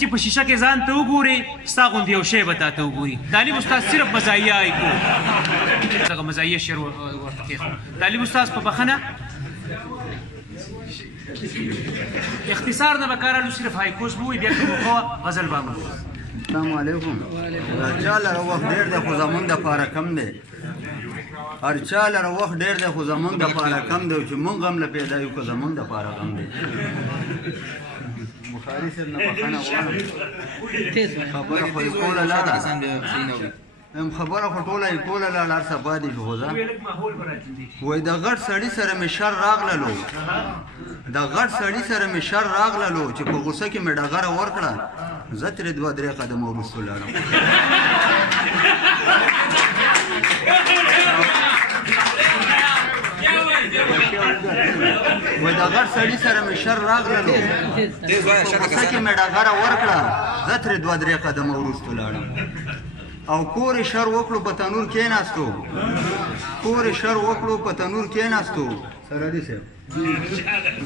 چې په شیشه کې ځان ته وګوري ستا غوندې یو شی به تا ته وګوري تعلیم استاد صرف مزایه یې کو دغه مزایه شعر ورته کېښود تعلیم استاد په بخښنه اختصار نه به کار الو صرف هایکوس به وي بیا که موقع غزل به هم السلام علیکم هر چا لره وخت ډېر دی خو زمونږ دپاره کم دی هر چا لره وخت ډېر دی خو زمونږ دپاره کم دی چې مونږ هم له پیدا یو که زمونږ دپاره غم دی بخاري صاحب نه بخښنه غواړم خبره خو یې کوله لاړه خبره خو ټوله یې کوله لاړه هر څه پاتې شو خو ځه وایي د غټ سړي سره مې شر راغللو د غټ سړي سره مې شر راغللو چې په غوسه کې مې ډغره ورکړه زه ترې 2-3 قدمه وروسته لاړم وایي د غټ سړي سره مې شر راغللو په غوسه کې مې ډغره ورکړه زه ترې 2-3 قدمه وروسته لاړم او کور شر وکړو په تنور کېناستو کور شر وکړو په تنور کېناستو سره دي صاحب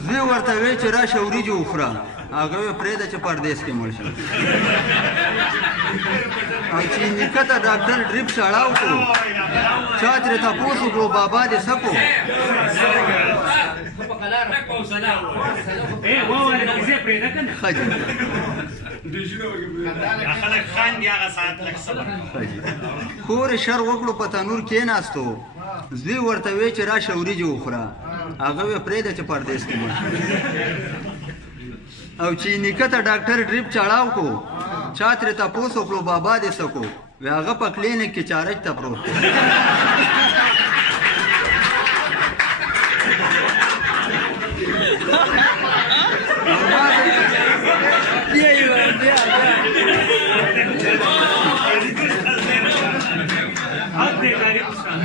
زوی ورته وی چې راشه وریجې وخوره هغه یې پرېږده چې پردیس کې مړ شه او چې نیکه ته ډاکټر ډریپ چړاو کړو چا ترې تپوس وکړو بابا دې څه کړو ښه جي کور شر وکړو په تنور کېناستو زوی ورته وی چې راشه وریجې وخوره هغه یې پرېږده چې پردیس کې مړ شه او چې نیکه ته ډاکټر ډریپ چړاو کړو چا ترې تپوس وکړو بابا دې څه کړو وی هغه په کلینیک کې چارج ته پروت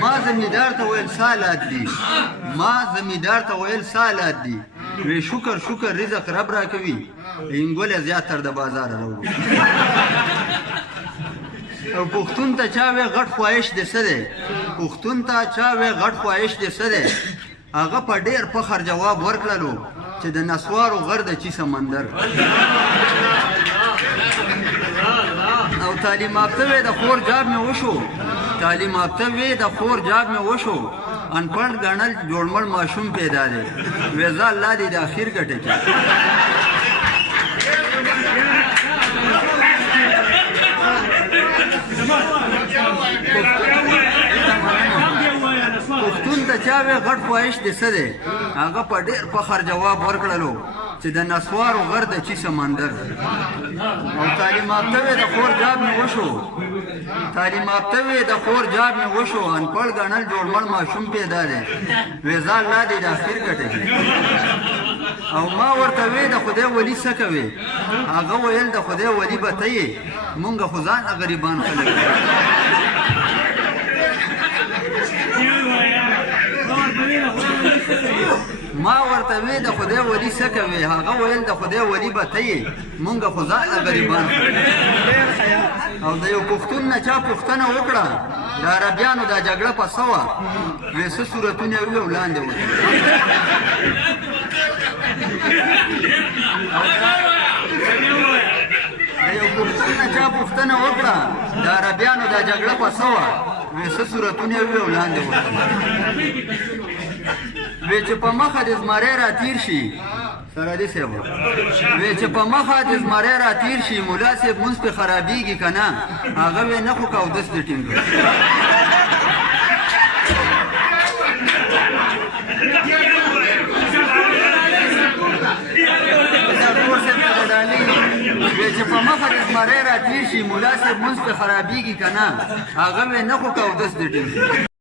ما زمیندار ته ویل سالات دي ما زمیندار ته ویل سالات دي وی شکر شکر رزق رب را کوي انګوله زیات تر د بازار راوړو او پښتون ته چا وی غټ خواهش دې څه دی پښتون ته چا وی غټ خواهش دې څه دی هغه په ډېر فخر جواب ورکړلو چې د نسوارو غر د چی سمندر او تعلیم یافته وی د خور جاب مې وشو تعلیم یافته وی د خور جاب مې وشو انپړ ګڼل جوړمړ ماشوم پیدا دی وی زه الله دې د اخر ګټه کې پښتون ته چا وی غټ خواهش دې څه دی هغه په ډېر فخر جواب ورکړلو چې د نسوارو غر د چی سمندر او تعلیم یافته وی د خور جاب مې وشو تعلیم یافته وی د خور جاب مې وشو انپړ ګڼل جوړمړ ماشوم پیدا دی وی زه الله دې د اخر ګټه کې او ما ورته وی د خدای ولی څه کوي هغه ویل د خدای ولی به ته یې مونږ خو ځان غریبان خلک ما ورته وی د خدای ولی څه کوي هغه ویل د خدای ولی به ته یې مونږ خو ځان غریبان او د یو پښتون نه چا پوښتنه وکړه د عربیانو دا جګړه په څه وه وی څه صورتونه یې وي او لاندې وه د یو پښتون نه چا پوښتنه وکړه د عربیانو دا جګړه په څه وه وی څه صورتونه یې وي او لاندې وه وی چې په مخه د زمری را تیر شي سره دې صاحب وی چې په مخه د زمری را تیر شي ملا صاحب مونځ پې خرابېږي که نه هغه وی نه خو که اودس دې ټینګ کړه وی چې په مخه د زمری را تیر شي ملا صاحب مونځ پې خرابېږي که نه هغه وی نه خو که اودس دې ټینګ کړه